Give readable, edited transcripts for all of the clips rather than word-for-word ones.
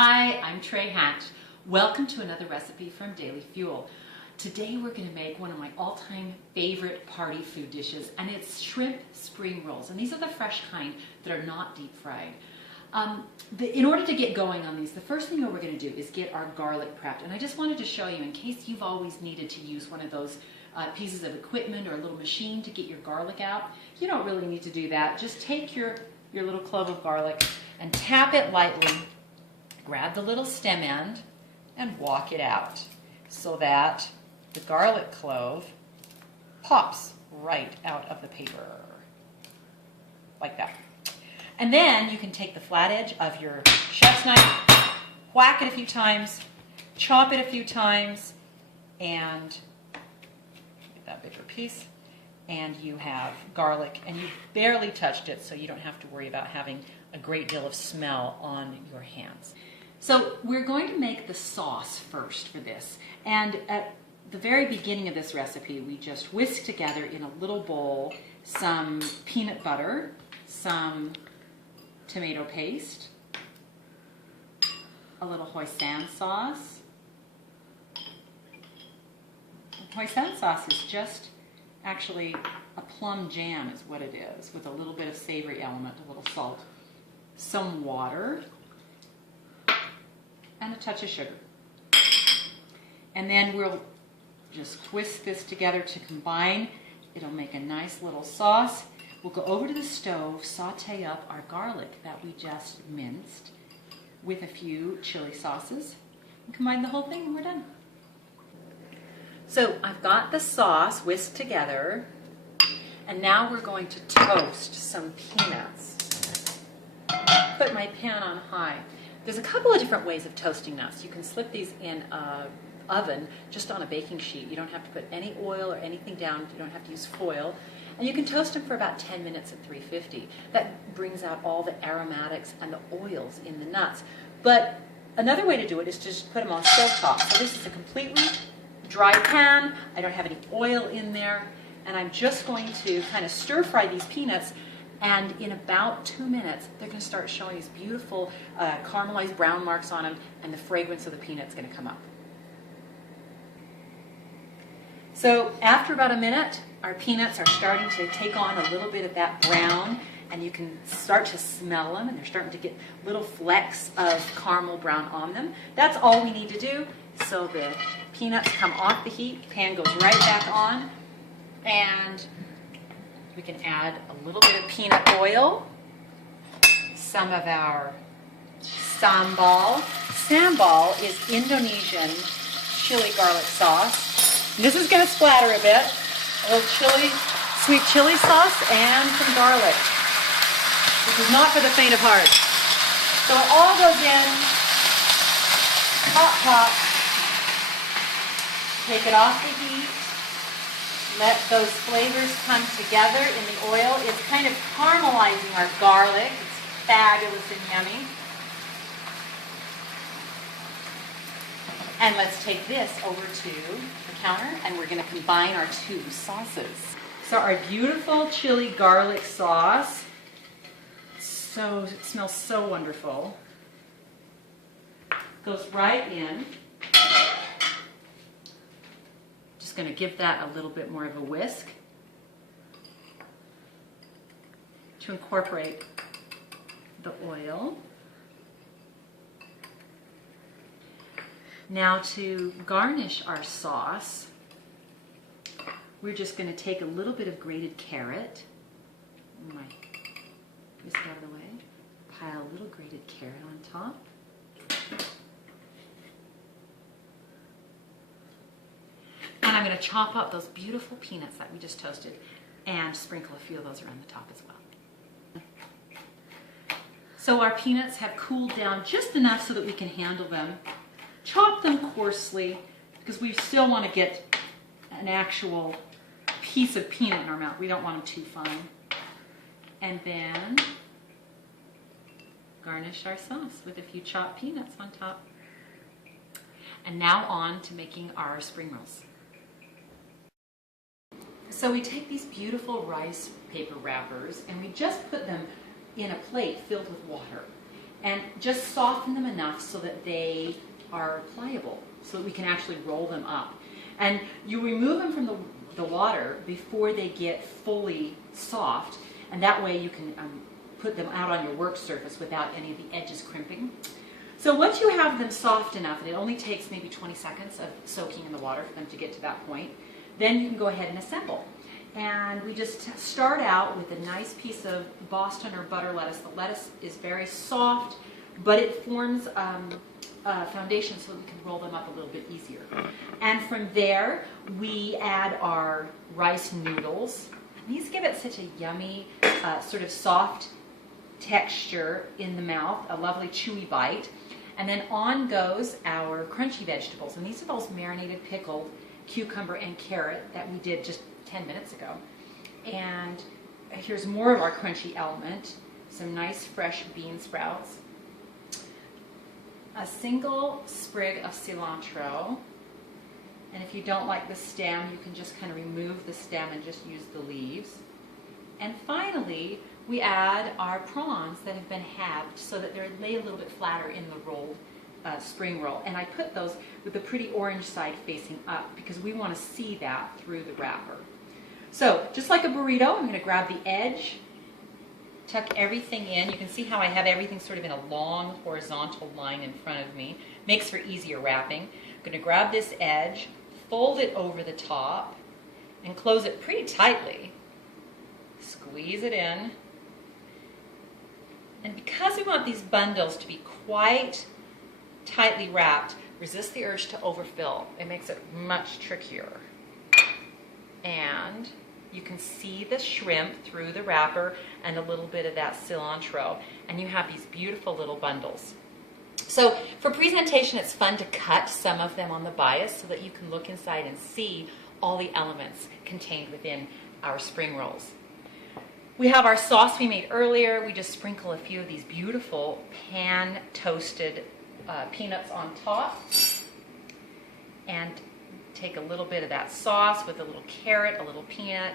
Hi, I'm Trey Hatch. Welcome to another recipe from Daily Fuel. Today we're going to make one of my all-time favorite party food dishes, and it's shrimp spring rolls. And these are the fresh kind that are not deep fried. In order to get going on these, the first thing that we're going to do is get our garlic prepped. And I just wanted to show you, in case you've always needed to use one of those pieces of equipment or a little machine to get your garlic out, you don't really need to do that. Just take your little clove of garlic and tap it lightly. Grab the little stem end and walk it out so that the garlic clove pops right out of the paper, like that. And then you can take the flat edge of your chef's knife, whack it a few times, chop it a few times, and get that bigger piece, and you have garlic, and you barely touched it, so you don't have to worry about having a great deal of smell on your hands. So we're going to make the sauce first for this, and at the very beginning of this recipe we just whisk together in a little bowl some peanut butter, some tomato paste, a little hoisin sauce. Hoisin sauce is just actually a plum jam is what it is, with a little bit of savory element, a little salt, some water, and a touch of sugar. And then we'll just whisk this together to combine. It'll make a nice little sauce. We'll go over to the stove, saute up our garlic that we just minced with a few chili sauces, and combine the whole thing, and we're done. So I've got the sauce whisked together, and now we're going to toast some peanuts. Put my pan on high. There's a couple of different ways of toasting nuts. You can slip these in an oven just on a baking sheet. You don't have to put any oil or anything down. You don't have to use foil. And you can toast them for about 10 minutes at 350. That brings out all the aromatics and the oils in the nuts. But another way to do it is to just put them on stovetop. So this is a completely dry pan. I don't have any oil in there. And I'm just going to kind of stir fry these peanuts. And in about 2 minutes, they're going to start showing these beautiful caramelized brown marks on them, and the fragrance of the peanuts is going to come up. So after about a minute, our peanuts are starting to take on a little bit of that brown, and you can start to smell them, and they're starting to get little flecks of caramel brown on them. That's all we need to do. So the peanuts come off the heat, the pan goes right back on, and we can add a little bit of peanut oil, some of our sambal. Sambal is Indonesian chili garlic sauce. And this is going to splatter a bit. A little chili, sweet chili sauce and some garlic. This is not for the faint of heart. So it all goes in, hot. Take it off the heat. Let those flavors come together in the oil. It's kind of caramelizing our garlic. It's fabulous and yummy. And let's take this over to the counter, and we're going to combine our two sauces. So our beautiful chili garlic sauce, it smells so wonderful, goes right in. Going to give that a little bit more of a whisk to incorporate the oil. Now to garnish our sauce, we're just going to take a little bit of grated carrot. Whisk out of the way. Pile a little grated carrot on top. And I'm going to chop up those beautiful peanuts that we just toasted and sprinkle a few of those around the top as well. So our peanuts have cooled down just enough so that we can handle them. Chop them coarsely because we still want to get an actual piece of peanut in our mouth. We don't want them too fine. And then garnish our sauce with a few chopped peanuts on top. And now on to making our spring rolls. So we take these beautiful rice paper wrappers and we just put them in a plate filled with water. and just soften them enough so that they are pliable, so that we can actually roll them up. And you remove them from the water before they get fully soft, and that way you can put them out on your work surface without any of the edges crimping. So once you have them soft enough, and it only takes maybe 20 seconds of soaking in the water for them to get to that point, then you can go ahead and assemble. And we just start out with a nice piece of Boston or butter lettuce. The lettuce is very soft, but it forms a foundation so that we can roll them up a little bit easier. And from there, we add our rice noodles. These give it such a yummy, sort of soft texture in the mouth, a lovely chewy bite. And then on goes our crunchy vegetables. And these are those marinated pickled cucumber and carrot that we did just 10 minutes ago. And here's more of our crunchy element. Some nice fresh bean sprouts. A single sprig of cilantro. And if you don't like the stem, you can just kind of remove the stem and just use the leaves. And finally, we add our prawns that have been halved so that they lay a little bit flatter in the rolled spring roll. And I put those with the pretty orange side facing up because we want to see that through the wrapper. So just like a burrito, I'm going to grab the edge, tuck everything in. You can see how I have everything sort of in a long horizontal line in front of me. Makes for easier wrapping. I'm going to grab this edge, fold it over the top, and close it pretty tightly. Squeeze it in. And because we want these bundles to be quite tightly wrapped, resist the urge to overfill. It makes it much trickier. And you can see the shrimp through the wrapper and a little bit of that cilantro. And you have these beautiful little bundles. So for presentation, it's fun to cut some of them on the bias so that you can look inside and see all the elements contained within our spring rolls. We have our sauce we made earlier. We just sprinkle a few of these beautiful pan-toasted peanuts on top. And take a little bit of that sauce with a little carrot, a little peanut.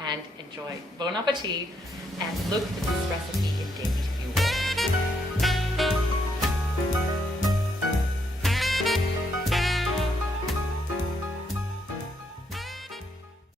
And enjoy. Bon appetit. And look for this recipe in Daily